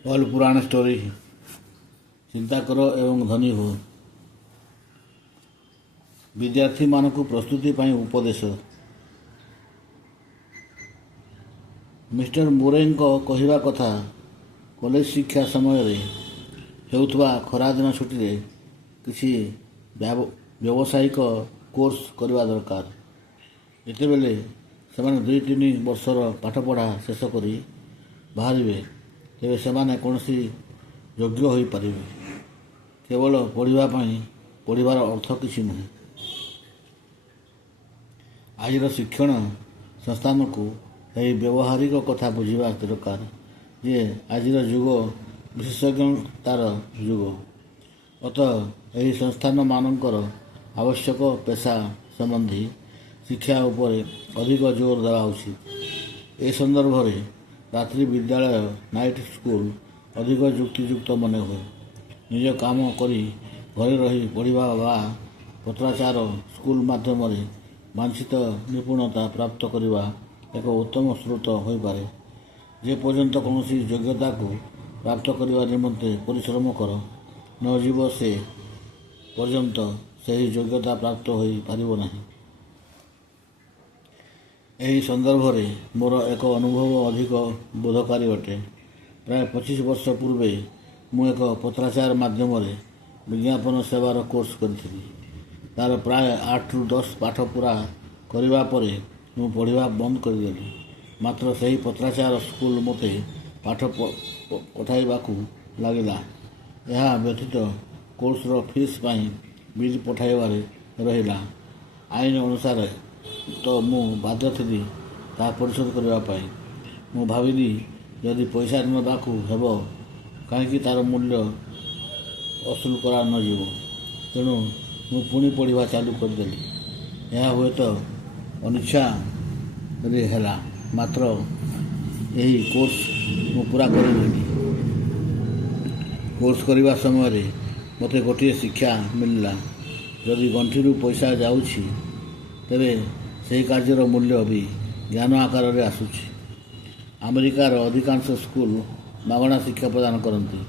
All ପୁରାଣ story. ଚିନ୍ତା କର ଏବଂ ଧନୀ ହୁଅ। ବିଦ୍ୟାର୍ଥୀମାନଙ୍କୁ ପ୍ରସ୍ତୁତି ପାଇଁ ଉପଦେଶ। ମିଷ୍ଟର ମୁରେଙ୍କ କହିବା କଥା, କଲେଜ ଶିକ୍ଷା ସମୟରେ ହେଉଥିବା ଖରାଦିନ ଛୁଟିରେ କିଛି ବ୍ୟବସାୟିକ କୋର୍ସ କରିବା ଦରକାର। ଯେତେବେଳେ ସେମାନେ 2-3 ବର୍ଷର ପାଠପଢ଼ା ଶେଷ କରି ବାହାରିବେ, ତେବେ ସେମାନେ କୌଣସି ଯୋଗ୍ୟ ହୋଇପାରିବେ। କେବଳ ପଢ଼ିବା ପାଇଁ ପଢ଼ିବାର ଅର୍ଥ କିଛି ନୁହେଁ। ଆଜିର ଶିକ୍ଷଣ ସଂସ୍ଥାନକୁ ଏହି ବ୍ୟବହାରିକ କଥା ବୁଝିବା ଦରକାର ଯେ ଆଜିର ଯୁଗ ବିଶେଷଜ୍ଞତାର ଯୁଗ। ଅତଃ ଏହି ସଂସ୍ଥାନମାନଙ୍କର ଆବଶ୍ୟକ ପେଶା ସମ୍ବନ୍ଧୀ ଶିକ୍ଷା ଉପରେ ଅଧିକ ଜୋର ଦେବା ଉଚିତ। ଏ ସନ୍ଦର୍ଭରେ ରାତ୍ରି ବିଦ୍ୟାଳୟ ନାଇଟ୍ ସ୍କୁଲ ଅଧିକ ଯୁକ୍ତିଯୁକ୍ତ ମନେ ହୁଏ। ନିଜ କାମ କରି ଘରେ ରହି ପଢ଼ିବା ବା ପତ୍ରାଚାର ସ୍କୁଲ ମାଧ୍ୟମରେ ବାଞ୍ଛିତ ନିପୁଣତା ପ୍ରାପ୍ତ କରିବା ଏକ ଉତ୍ତମ ସ୍ରୋତ ହୋଇପାରେ। ଯେ ପର୍ଯ୍ୟନ୍ତ କୌଣସି ଯୋଗ୍ୟତାକୁ ପ୍ରାପ୍ତ କରିବା ନିମନ୍ତେ ପରିଶ୍ରମ କର ନ ଯିବ, ସେ ପର୍ଯ୍ୟନ୍ତ ସେହି ଯୋଗ୍ୟତା ପ୍ରାପ୍ତ ହୋଇପାରିବ ନାହିଁ। ଏହି ସନ୍ଦର୍ଭରେ ମୋର ଏକ ଅନୁଭବ ଅଧିକ ବୋଧକାରୀ ଅଟେ। ପ୍ରାୟ 25 ବର୍ଷ ପୂର୍ବେ ମୁଁ ଏକ ପତ୍ରାଚାର ମାଧ୍ୟମରେ ବିଜ୍ଞାପନ ସେବାର କୋର୍ସ କରିଥିଲି। ତା'ର ପ୍ରାୟ 8ରୁ 10 ପାଠ ପୂରା କରିବା ପରେ ମୁଁ ପଢ଼ିବା ବନ୍ଦ କରିଦେଲି। ମାତ୍ର ସେହି ପତ୍ରାଚାର ସ୍କୁଲ ମୋତେ ପାଠ ପଠାଇବାକୁ ଲାଗିଲା। ଏହା ବ୍ୟତୀତ କୋର୍ସର ଫିସ୍ ପାଇଁ ବିଲ୍ ପଠାଇବାରେ ରହିଲା। ଆଇନ ଅନୁସାରେ ତ ମୁଁ ବାଧ୍ୟ ଥିଲି ତାହା ପରିଶୋଧ କରିବା ପାଇଁ। ମୁଁ ଭାବିଲି, ଯଦି ପଇସା ନେବାକୁ ହେବ, କାହିଁକି ତା'ର ମୂଲ୍ୟ ଅସୁଲ କରା ନ ଯିବ। ତେଣୁ ମୁଁ ପୁଣି ପଢ଼ିବା ଚାଲୁ କରିଦେଲି। ଏହା ହୁଏତ ଅନିଚ୍ଛାରେ ହେଲା, ମାତ୍ର ଏହି କୋର୍ସ ମୁଁ ପୂରା କରିନେଲି। କୋର୍ସ କରିବା ସମୟରେ ମୋତେ ଗୋଟିଏ ଶିକ୍ଷା ମିଳିଲା, ଯଦି ଗଣ୍ଠିରୁ ପଇସା ଯାଉଛି, ତେବେ ସେହି କାର୍ଯ୍ୟର ମୂଲ୍ୟ ବି ଜ୍ଞାନ ଆକାରରେ ଆସୁଛି। ଆମେରିକାର ଅଧିକାଂଶ ସ୍କୁଲ ମାଗଣା ଶିକ୍ଷା ପ୍ରଦାନ କରନ୍ତି।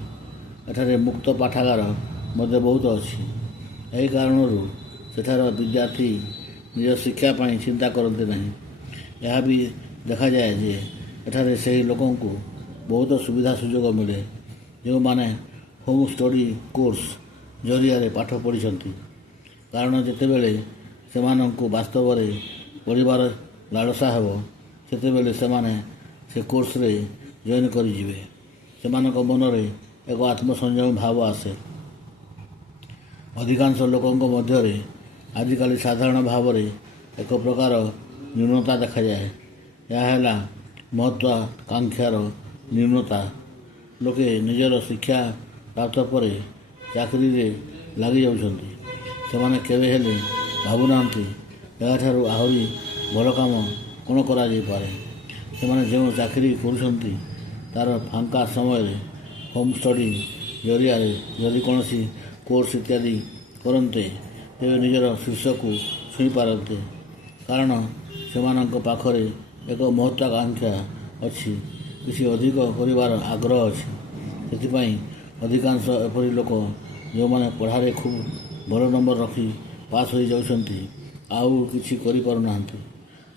ଏଠାରେ ମୁକ୍ତ ପାଠାଗାର ମଧ୍ୟ ବହୁତ ଅଛି। ଏହି କାରଣରୁ ସେଠାର ବିଦ୍ୟାର୍ଥୀ ନିଜ ଶିକ୍ଷା ପାଇଁ ଚିନ୍ତା କରନ୍ତି ନାହିଁ। ଏହା ବି ଦେଖାଯାଏ ଯେ ଏଠାରେ ସେହି ଲୋକଙ୍କୁ ବହୁତ ସୁବିଧା ସୁଯୋଗ ମିଳେ ଯେଉଁମାନେ ହୋମ୍ ଷ୍ଟଡି କୋର୍ସ ଜରିଆରେ ପାଠ ପଢ଼ିଛନ୍ତି। କାରଣ ଯେତେବେଳେ ସେମାନଙ୍କୁ ବାସ୍ତବରେ ପଢ଼ିବାର ଲାଳସା ହେବ, ସେତେବେଳେ ସେମାନେ ସେ କୋର୍ସରେ ଜଏନ୍ କରିଯିବେ। ସେମାନଙ୍କ ମନରେ ଏକ ଆତ୍ମସଂଯମ ଭାବ ଆସେ। ଅଧିକାଂଶ ଲୋକଙ୍କ ମଧ୍ୟରେ ଆଜିକାଲି ସାଧାରଣ ଭାବରେ ଏକ ପ୍ରକାର ନ୍ୟୁନତା ଦେଖାଯାଏ। ଏହା ହେଲା ମହତ୍ୱାକାଂକ୍ଷାର ନ୍ୟୁନତା। ଲୋକେ ନିଜର ଶିକ୍ଷା ପ୍ରାପ୍ତ ପରେ ଚାକିରିରେ ଲାଗିଯାଉଛନ୍ତି। ସେମାନେ କେବେ ହେଲେ ଭାବୁନାହାନ୍ତି ଏହାଠାରୁ ଆହୁରି ଭଲ କାମ କ'ଣ କରାଯାଇପାରେ। ସେମାନେ ଯେଉଁ ଚାକିରି କରୁଛନ୍ତି, ତା'ର ଫାଙ୍କା ସମୟରେ ହୋମ୍ ଷ୍ଟଡି ଜରିଆରେ ଯଦି କୌଣସି କୋର୍ସ ଇତ୍ୟାଦି କରନ୍ତେ, ତେବେ ନିଜର ଶୀର୍ଷକୁ ଛୁଇଁପାରନ୍ତେ। କାରଣ ସେମାନଙ୍କ ପାଖରେ ଏକ ମହତ୍ୱାକାଂକ୍ଷା ଅଛି, କିଛି ଅଧିକ କରିବାର ଆଗ୍ରହ ଅଛି। ସେଥିପାଇଁ ଅଧିକାଂଶ ଏପରି ଲୋକ ଯେଉଁମାନେ ପଢ଼ାରେ ଖୁବ୍ ଭଲ ନମ୍ବର ରଖି ପାସ୍ ହୋଇଯାଉଛନ୍ତି, ଆଉ କିଛି କରିପାରୁନାହାନ୍ତି।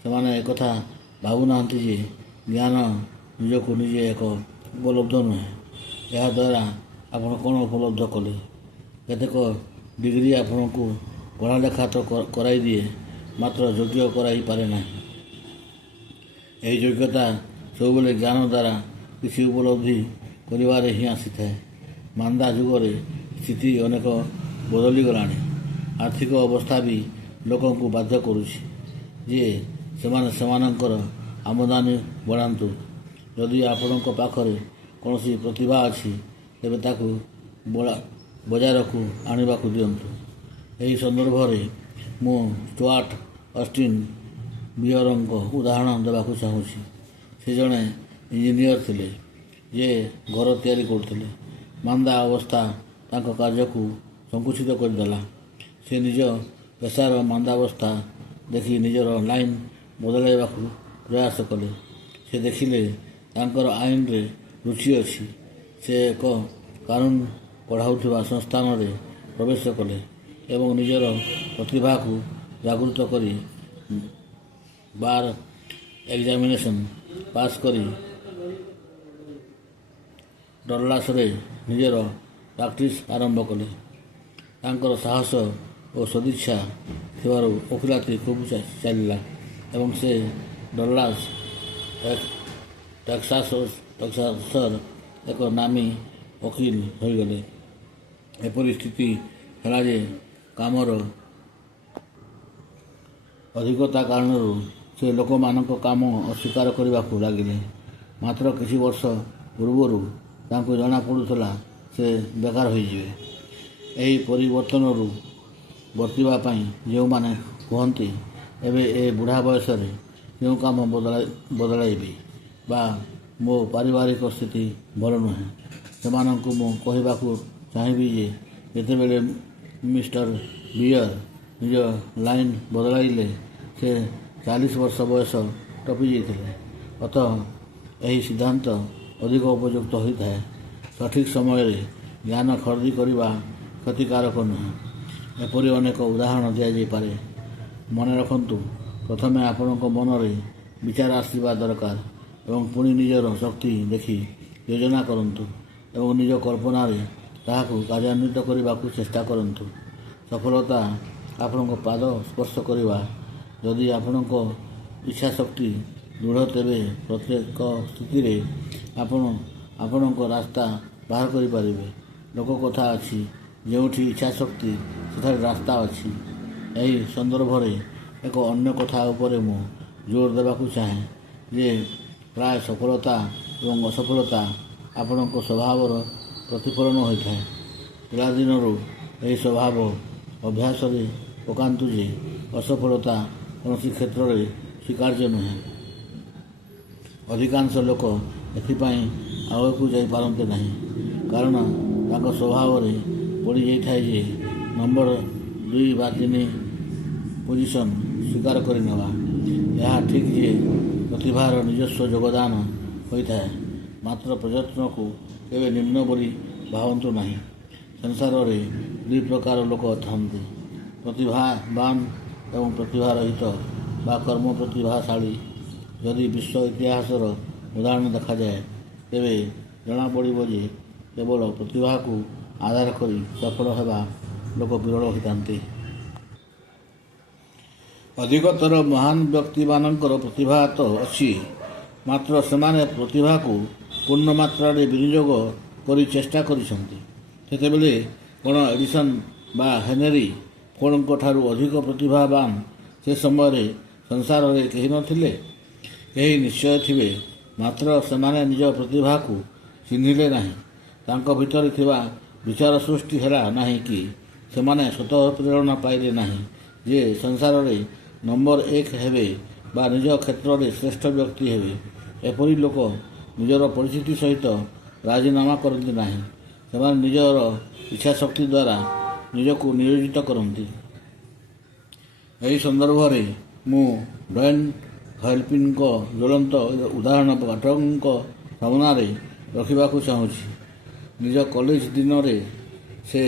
ସେମାନେ ଏକଥା ଭାବୁନାହାନ୍ତି ଯେ ଜ୍ଞାନ ନିଜକୁ ନିଜେ ଏକ ଉପଲବ୍ଧ ନୁହେଁ। ଏହାଦ୍ୱାରା ଆପଣ କ'ଣ ଉପଲବ୍ଧ କଲେ? କେତେକ ଡିଗ୍ରୀ ଆପଣଙ୍କୁ ପଢ଼ାଲେଖା ତ କରାଇଦିଏ, ମାତ୍ର ଯୋଗ୍ୟ କରାଇପାରେ ନାହିଁ। ଏହି ଯୋଗ୍ୟତା ସବୁବେଳେ ଜ୍ଞାନ ଦ୍ୱାରା କିଛି ଉପଲବ୍ଧି କରିବାରେ ହିଁ ଆସିଥାଏ। ମାନ୍ଦା ଯୁଗରେ ସ୍ଥିତି ଅନେକ ବଦଳିଗଲାଣି। ଆର୍ଥିକ ଅବସ୍ଥା ବି ଲୋକଙ୍କୁ ବାଧ୍ୟ କରୁଛି ଯେ ସେମାନେ ସେମାନଙ୍କର ଆମଦାନୀ ବଢ଼ାନ୍ତୁ। ଯଦି ଆପଣଙ୍କ ପାଖରେ କୌଣସି ପ୍ରତିଭା ଅଛି, ତେବେ ତାକୁ ବଜାରକୁ ଆଣିବାକୁ ଦିଅନ୍ତୁ। ଏହି ସନ୍ଦର୍ଭରେ ମୁଁ ଷ୍ଟୁଆର୍ଟ ଅଷ୍ଟିନ୍ ବିୟରଙ୍କ ଉଦାହରଣ ଦେବାକୁ ଚାହୁଁଛି। ସେ ଜଣେ ଇଞ୍ଜିନିୟର ଥିଲେ ଯେ ଘର ତିଆରି କରୁଥିଲେ। ମାନ୍ଦା ଅବସ୍ଥା ତାଙ୍କ କାର୍ଯ୍ୟକୁ ସଙ୍କୁଚିତ କରିଦେଲା। ସେ ନିଜ ପେଶାର ମାନ୍ଦାବସ୍ଥା ଦେଖି ନିଜର ଲାଇନ ବଦଳାଇବାକୁ ପ୍ରୟାସ କଲେ। ସେ ଦେଖିଲେ ତାଙ୍କର ଆଇନରେ ରୁଚି ଅଛି। ସେ ଏକ କାନୁନ ପଢ଼ାଉଥିବା ସଂସ୍ଥାନରେ ପ୍ରବେଶ କଲେ ଏବଂ ନିଜର ପ୍ରତିଭାକୁ ଜାଗୃତ କରି ବାର୍ ଏକ୍ଜାମିନେସନ୍ ପାସ୍ କରି ଡଲ୍ଲାସରେ ନିଜର ପ୍ରାକ୍ଟିସ୍ ଆରମ୍ଭ କଲେ। ତାଙ୍କର ସାହସ ଓ ସଦିଚ୍ଛା ଥିବାରୁ ଓକିଲାତି ଖୁବ୍ ଚାଲିଲା ଏବଂ ସେ ଡଲ୍ଲାସ ଟେକ୍ସାସର ଏକ ନାମୀ ଓକିଲ ହୋଇଗଲେ। ଏପରି ସ୍ଥିତି ହେଲା ଯେ କାମର ଅଧିକତା କାରଣରୁ ସେ ଲୋକମାନଙ୍କ କାମ ଅସ୍ୱୀକାର କରିବାକୁ ଲାଗିଲେ। ମାତ୍ର କିଛି ବର୍ଷ ପୂର୍ବରୁ ତାଙ୍କୁ ଜଣାପଡ଼ୁଥିଲା ସେ ବେକାର ହୋଇଯିବେ। ଏହି ପରିବର୍ତ୍ତନରୁ ବର୍ତ୍ତିବା ପାଇଁ ଯେଉଁମାନେ କୁହନ୍ତି ଏବେ ଏ ବୁଢ଼ା ବୟସରେ କେଉଁ କାମ ବଦଳାଇବି ବା ମୋ ପାରିବାରିକ ସ୍ଥିତି ଭଲ ନୁହେଁ, ସେମାନଙ୍କୁ ମୁଁ କହିବାକୁ ଚାହିଁବି ଯେ ଯେତେବେଳେ ମିଷ୍ଟର ବିୟର ନିଜ ଲାଇନ୍ ବଦଳାଇଲେ ସେ 40 ବର୍ଷ ବୟସ ଟପି ଯାଇଥିଲେ। ଅତଃ ଏହି ସିଦ୍ଧାନ୍ତ ଅଧିକ ଉପଯୁକ୍ତ ହୋଇଥାଏ। ସଠିକ୍ ସମୟରେ ଜ୍ଞାନ ଖରଦି କରିବା କ୍ଷତିକାରକ ନୁହେଁ। ଏପରି ଅନେକ ଉଦାହରଣ ଦିଆଯାଇପାରେ। ମନେ ରଖନ୍ତୁ, ପ୍ରଥମେ ଆପଣଙ୍କ ମନରେ ବିଚାର ଆସିବା ଦରକାର ଏବଂ ପୁଣି ନିଜର ଶକ୍ତି ଦେଖି ଯୋଜନା କରନ୍ତୁ ଏବଂ ନିଜ କଳ୍ପନାରେ ତାହାକୁ କାର୍ଯ୍ୟାନ୍ୱିତ କରିବାକୁ ଚେଷ୍ଟା କରନ୍ତୁ। ସଫଳତା ଆପଣଙ୍କ ପାଦ ସ୍ପର୍ଶ କରିବା। ଯଦି ଆପଣଙ୍କ ଇଚ୍ଛାଶକ୍ତି ଦୃଢ଼, ତେବେ ପ୍ରତ୍ୟେକ ସ୍ଥିତିରେ ଆପଣ ଆପଣଙ୍କ ରାସ୍ତା ବାହାର କରିପାରିବେ। ଲୋକକଥା ଅଛି, ଯେଉଁଠି ଇଚ୍ଛାଶକ୍ତି ସେଠାରେ ରାସ୍ତା ଅଛି। ଏହି ସନ୍ଦର୍ଭରେ ଏକ ଅନ୍ୟ କଥା ଉପରେ ମୁଁ ଜୋର ଦେବାକୁ ଚାହେଁ ଯେ ପ୍ରାୟ ସଫଳତା ଏବଂ ଅସଫଳତା ଆପଣଙ୍କ ସ୍ୱଭାବର ପ୍ରତିଫଳନ ହୋଇଥାଏ। ପିଲାଦିନରୁ ଏହି ସ୍ୱଭାବ ଅଭ୍ୟାସରେ ପକାନ୍ତୁ ଯେ ଅସଫଳତା କୌଣସି କ୍ଷେତ୍ରରେ ସ୍ୱୀକାର୍ଯ୍ୟ ନୁହେଁ। ଅଧିକାଂଶ ଲୋକ ଏଥିପାଇଁ ଆଗକୁ ଯାଇପାରନ୍ତି ନାହିଁ, କାରଣ ତାଙ୍କ ସ୍ୱଭାବରେ ପଡ଼ିଯାଇଥାଏ ଯେ ନମ୍ବର 2 ବା 3 ପୋଜିସନ୍ ସ୍ୱୀକାର କରିନେବା। ଏହା ଠିକ୍ ଯେ ପ୍ରତିଭାର ନିଜସ୍ୱ ଯୋଗଦାନ ହୋଇଥାଏ, ମାତ୍ର ପ୍ରଯତ୍ନକୁ କେବେ ନିମ୍ନ ବୋଲି ଭାବନ୍ତୁ ନାହିଁ। ସଂସାରରେ 2 ପ୍ରକାର ଲୋକ ଥାନ୍ତି, ପ୍ରତିଭାବାନ ଏବଂ ପ୍ରତିଭାରହିତ ବା କର୍ମ ପ୍ରତିଭାଶାଳୀ। ଯଦି ବିଶ୍ୱ ଇତିହାସର ଉଦାହରଣ ଦେଖାଯାଏ, ତେବେ ଜଣାପଡ଼ିବ ଯେ କେବଳ ପ୍ରତିଭାକୁ ଆଧାର କରି ସଫଳ ହେବା ଲୋକ ବିରଳ ହୋଇଥାନ୍ତି। ଅଧିକତର ମହାନ ବ୍ୟକ୍ତିମାନଙ୍କର ପ୍ରତିଭା ତ ଅଛି, ମାତ୍ର ସେମାନେ ପ୍ରତିଭାକୁ ପୂର୍ଣ୍ଣ ମାତ୍ରାରେ ବିନିଯୋଗ କରି ଚେଷ୍ଟା କରିଛନ୍ତି। ସେତେବେଳେ କ'ଣ ଏଡିସନ୍ ବା ହେନେରୀ ଫୋର୍ଡଙ୍କ ଠାରୁ ଅଧିକ ପ୍ରତିଭାବାନ ସେ ସମୟରେ ସଂସାରରେ କେହି ନଥିଲେ? କେହି ନିଶ୍ଚୟ ଥିବେ, ମାତ୍ର ସେମାନେ ନିଜ ପ୍ରତିଭାକୁ ଚିହ୍ନିଲେ ନାହିଁ। ତାଙ୍କ ଭିତରେ ଥିବା ବିଚାର ସୃଷ୍ଟି ହେଲା ନାହିଁ କି ସେମାନେ ସ୍ୱତଃ ପ୍ରେରଣା ପାଇଲେ ନାହିଁ ଯେ ସଂସାରରେ ନମ୍ବର 1 ହେବେ ବା ନିଜ କ୍ଷେତ୍ରରେ ଶ୍ରେଷ୍ଠ ବ୍ୟକ୍ତି ହେବେ। ଏପରି ଲୋକ ନିଜର ପରିସ୍ଥିତି ସହିତ ରାଜିନାମା କରନ୍ତି ନାହିଁ। ସେମାନେ ନିଜର ଇଚ୍ଛାଶକ୍ତି ଦ୍ୱାରା ନିଜକୁ ନିୟୋଜିତ କରନ୍ତି। ଏହି ସନ୍ଦର୍ଭରେ ମୁଁ ଡ୍ୱେନ୍ ହ୍ୱେଲ୍ପିଙ୍କ ଜ୍ୱଳନ୍ତ ଉଦାହରଣ ପାଠକଙ୍କ ସାମ୍ନାରେ ରଖିବାକୁ ଚାହୁଁଛି। ନିଜ କଲେଜ ଦିନରେ ସେ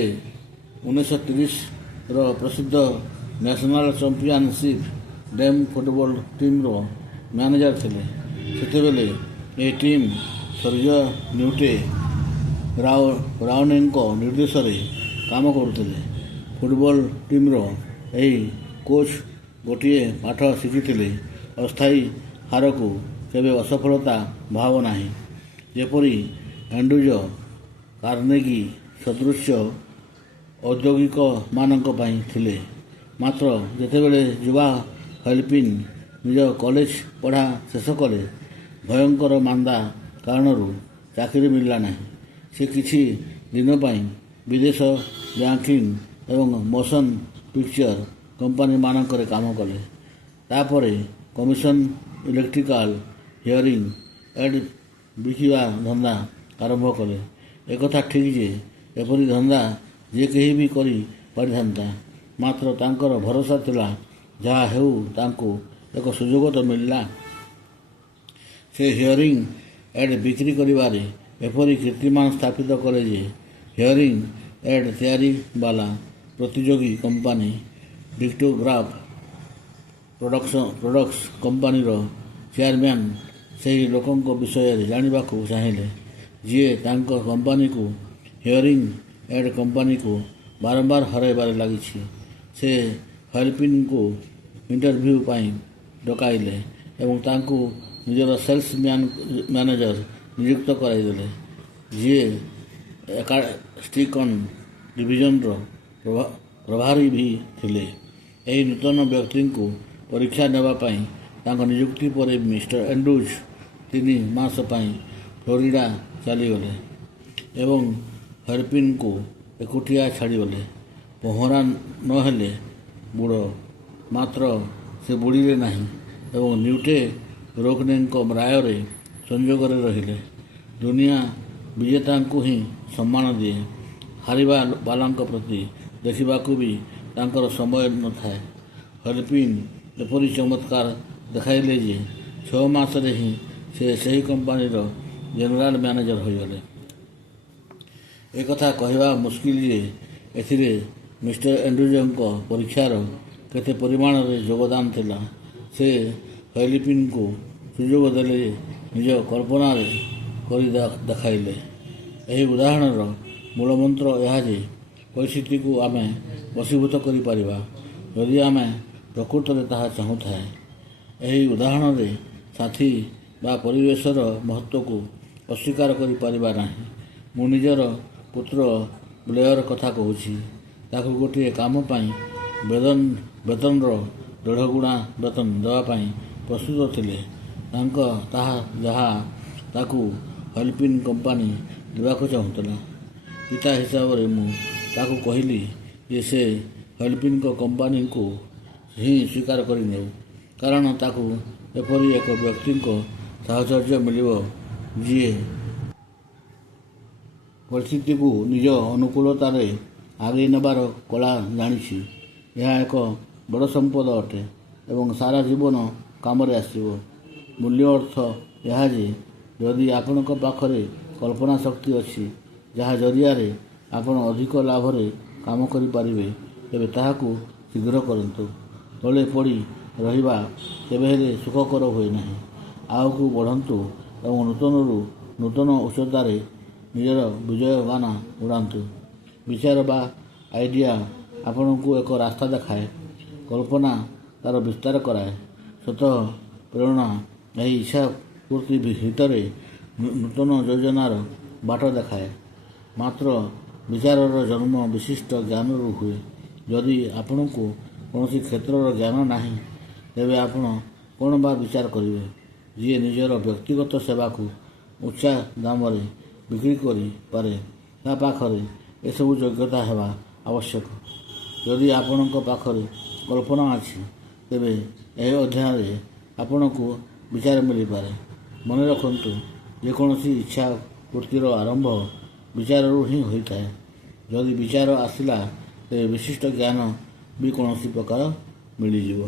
1930ର ପ୍ରସିଦ୍ଧ ନ୍ୟାସନାଲ ଚାମ୍ପିଅନସିପ୍ ଡେମ୍ ଫୁଟବଲ ଟିମ୍ର ମ୍ୟାନେଜର ଥିଲେ। ସେତେବେଳେ ଏହି ଟିମ୍ ସର୍ଜିଓ ନ୍ୟୁଟେ ବ୍ରାଉନିଙ୍କ ନିର୍ଦ୍ଦେଶରେ କାମ କରୁଥିଲେ। ଫୁଟବଲ ଟିମ୍ର ଏହି କୋଚ୍ ଗୋଟିଏ ପାଠ ଶିଖିଥିଲେ, ଅସ୍ଥାୟୀ ହାରକୁ କେବେ ଅସଫଳତା ଭାବ ନାହିଁ, ଯେପରି ଆଣ୍ଡ୍ରୁଜ କାର୍ନେଗୀ ସଦୃଶ ଔଦ୍ୟୋଗିକମାନଙ୍କ ପାଇଁ ଥିଲେ। ମାତ୍ର ଯେତେବେଳେ ଯୁବା ହ୍ୱେଲ୍ପିନ୍ ନିଜ କଲେଜ ପଢ଼ା ଶେଷ କଲେ, ଭୟଙ୍କର ମାନ୍ଦା କାରଣରୁ ଚାକିରି ମିଳିଲା ନାହିଁ। ସେ କିଛି ଦିନ ପାଇଁ ବିଦେଶ ବ୍ୟାଙ୍କିଂ ଏବଂ ମୋଶନ ପିକ୍ଚର କମ୍ପାନୀମାନଙ୍କରେ କାମ କଲେ। ତାପରେ କମିଶନ ଇଲେକ୍ଟ୍ରିକାଲ ହିୟରିଂ ଏଡ୍ ବିକିବା ଧନ୍ଦା ଆରମ୍ଭ କଲେ। ଏକଥା ଠିକ୍ ଯେ ଏପରି ଧନ୍ଦା ଯେ କେହି ବି କରି ପାରିଥାନ୍ତା, ମାତ୍ର ତାଙ୍କର ଭରସା ଥିଲା ଯାହା ହେଉ ତାଙ୍କୁ ଏକ ସୁଯୋଗ ତ ମିଳିଲା। ସେ ହିୟରିଂ ଏଡ୍ ବିକ୍ରି କରିବାରେ ଏପରି କୀର୍ତ୍ତିମାନ ସ୍ଥାପିତ କଲେ ଯେ ହିୟରିଂ ଏଡ୍ ତିଆରି ବାଲା ପ୍ରତିଯୋଗୀ କମ୍ପାନୀ ଡିକ୍ଟୋଗ୍ରାଫ ପ୍ରଡକ୍ଟସ୍ କମ୍ପାନୀର ଚେୟାରମ୍ୟାନ୍ ସେହି ଲୋକଙ୍କ ବିଷୟରେ ଜାଣିବାକୁ ଚାହିଁଲେ ଯିଏ ତାଙ୍କ କମ୍ପାନୀକୁ ହିୟରିଂ ଏଡ୍ କମ୍ପାନୀକୁ ବାରମ୍ବାର ହରାଇବାରେ ଲାଗିଛି। ସେ ହଲ୍ପିନ୍ଙ୍କୁ ଇଣ୍ଟରଭ୍ୟୁ ପାଇଁ ଡକାଇଲେ ଏବଂ ତାଙ୍କୁ ନିଜର ସେଲ୍ସ ମ୍ୟାନେଜର ନିଯୁକ୍ତ କରାଇଦେଲେ ଯିଏ ଷ୍ଟିକନ୍ ଡିଭିଜନର ପ୍ରଭାରୀ ବି ଥିଲେ। ଏହି ନୂତନ ବ୍ୟକ୍ତିଙ୍କୁ ପରୀକ୍ଷା ନେବା ପାଇଁ ତାଙ୍କ ନିଯୁକ୍ତି ପରେ ମିଷ୍ଟର ଆଣ୍ଡ୍ରୁଜ 3 ମାସ ପାଇଁ ଫ୍ଲୋରିଡା ଚାଲିଗଲେ ଏବଂ ହଲ୍ପିନ୍ଙ୍କୁ ଏକୁଟିଆ ଛାଡ଼ିଗଲେ। ପହଁରା ନ ହେଲେ ବୁଡ଼, ମାତ୍ର ସେ ବୁଡ଼ିଲେ ନାହିଁ ଏବଂ ନ୍ୟୁଟେ ରୋକନେଙ୍କ ରାୟରେ ସଂଯୋଗରେ ରହିଲେ। ଦୁନିଆ ବିଜେତାଙ୍କୁ ହିଁ ସମ୍ମାନ ଦିଏ, ହାରିବା ବାଲାଙ୍କ ପ୍ରତି ଦେଖିବାକୁ ବି ତାଙ୍କର ସମୟ ନଥାଏ। ହଲ୍ପିନ୍ ଏପରି ଚମତ୍କାର ଦେଖାଇଲେ ଯେ 6 ମାସରେ ହିଁ ସେ ସେହି କମ୍ପାନୀର ଜେନେରାଲ ମ୍ୟାନେଜର ହୋଇଗଲେ। ଏକଥା କହିବା ମୁସ୍କିଲ ଯେ ଏଥିରେ ମିଷ୍ଟର ଆଣ୍ଡ୍ରୁଜଙ୍କ ପରୀକ୍ଷାର କେତେ ପରିମାଣରେ ଯୋଗଦାନ ଥିଲା। ସେ ହଲ୍ପିନ୍ଙ୍କୁ ସୁଯୋଗ ଦେଲେ ନିଜ କଳ୍ପନାରେ କରି ଦେଖାଇଲେ। ଏହି ଉଦାହରଣର ମୂଳମନ୍ତ୍ର ଏହା ଯେ ପରିସ୍ଥିତିକୁ ଆମେ ବଶୀଭୂତ କରିପାରିବା ଯଦି ଆମେ ପ୍ରକୃତରେ ତାହା ଚାହୁଁଥାଏ। ଏହି ଉଦାହରଣରେ ସାଥୀ ବା ପରିବେଶର ମହତ୍ତ୍ୱକୁ ଅସ୍ୱୀକାର କରିପାରିବା ନାହିଁ। ମୁଁ ନିଜର ପୁତ୍ର ବ୍ଲେୟର କଥା କହୁଛି। ତାକୁ ଗୋଟିଏ କାମ ପାଇଁ ବେତନର 1.5 ଗୁଣା ବେତନ ଦେବା ପାଇଁ ପ୍ରସ୍ତୁତ ଥିଲେ। ଯାହା ତାକୁ ହଲ୍ପିନ୍ କମ୍ପାନୀ ଦେବାକୁ ଚାହୁଁଥିଲା। ପିତା ହିସାବରେ ମୁଁ ତାକୁ କହିଲି ଯେ ସେ ହଲ୍ପିନ୍ଙ୍କ କମ୍ପାନୀକୁ ହିଁ ସ୍ୱୀକାର କରିନେଉ, କାରଣ ତାକୁ ଏପରି ଏକ ବ୍ୟକ୍ତିଙ୍କ ସାହଚର୍ଯ୍ୟ ମିଳିବ ଯିଏ ପରିସ୍ଥିତିକୁ ନିଜ ଅନୁକୂଳତାରେ ଆଗେଇ ନେବାର କଳା ଜାଣିଛି। ଏହା ଏକ ବଡ଼ ସମ୍ପଦ ଅଟେ ଏବଂ ସାରା ଜୀବନ କାମରେ ଆସିବ। ମୂଲ୍ୟ ଅର୍ଥ ଏହା ଯେ ଯଦି ଆପଣଙ୍କ ପାଖରେ କଳ୍ପନା ଶକ୍ତି ଅଛି ଯାହା ଜରିଆରେ ଆପଣ ଅଧିକ ଲାଭରେ କାମ କରିପାରିବେ, ତେବେ ତାହାକୁ ଶୀଘ୍ର କରନ୍ତୁ। ତଳେ ପଡ଼ି ରହିବା କେବେହେଲେ ସୁଖକର ହୁଏ ନାହିଁ। ଆଗକୁ ବଢ଼ନ୍ତୁ ଏବଂ ନୂତନରୁ ନୂତନ ଉଚ୍ଚତାରେ ନିଜର ବିଜୟବାନା ଉଡ଼ାନ୍ତୁ। ବିଚାର ବା ଆଇଡ଼ିଆ ଆପଣଙ୍କୁ ଏକ ରାସ୍ତା ଦେଖାଏ, କଳ୍ପନା ତା'ର ବିସ୍ତାର କରାଏ, ସ୍ୱତଃ ପ୍ରେରଣା ଏହି ଇଚ୍ଛା ପୂର୍ତ୍ତି ଭିତରେ ନୂତନ ଯୋଜନାର ବାଟ ଦେଖାଏ। ମାତ୍ର ବିଚାରର ଜନ୍ମ ବିଶିଷ୍ଟ ଜ୍ଞାନରୁ ହୁଏ। ଯଦି ଆପଣଙ୍କୁ କୌଣସି କ୍ଷେତ୍ରର ଜ୍ଞାନ ନାହିଁ, ତେବେ ଆପଣ କ'ଣ ବା ବିଚାର କରିବେ? ଯିଏ ନିଜର ବ୍ୟକ୍ତିଗତ ସେବାକୁ ଉଚ୍ଚା ଦାମରେ ବିକ୍ରି କରିପାରେ ତା ପାଖରେ ଏସବୁ ଯୋଗ୍ୟତା ହେବା ଆବଶ୍ୟକ। ଯଦି ଆପଣଙ୍କ ପାଖରେ କଳ୍ପନା ଅଛି, ତେବେ ଏହି ଅଧ୍ୟାୟରେ ଆପଣଙ୍କୁ ବିଚାର ମିଳିପାରେ। ମନେ ରଖନ୍ତୁ, ଯେକୌଣସି ଇଚ୍ଛା ପୂର୍ତ୍ତିର ଆରମ୍ଭ ବିଚାରରୁ ହିଁ ହୋଇଥାଏ। ଯଦି ବିଚାର ଆସିଲା, ତେବେ ବିଶିଷ୍ଟ ଜ୍ଞାନ ବି କୌଣସି ପ୍ରକାର ମିଳିଯିବ।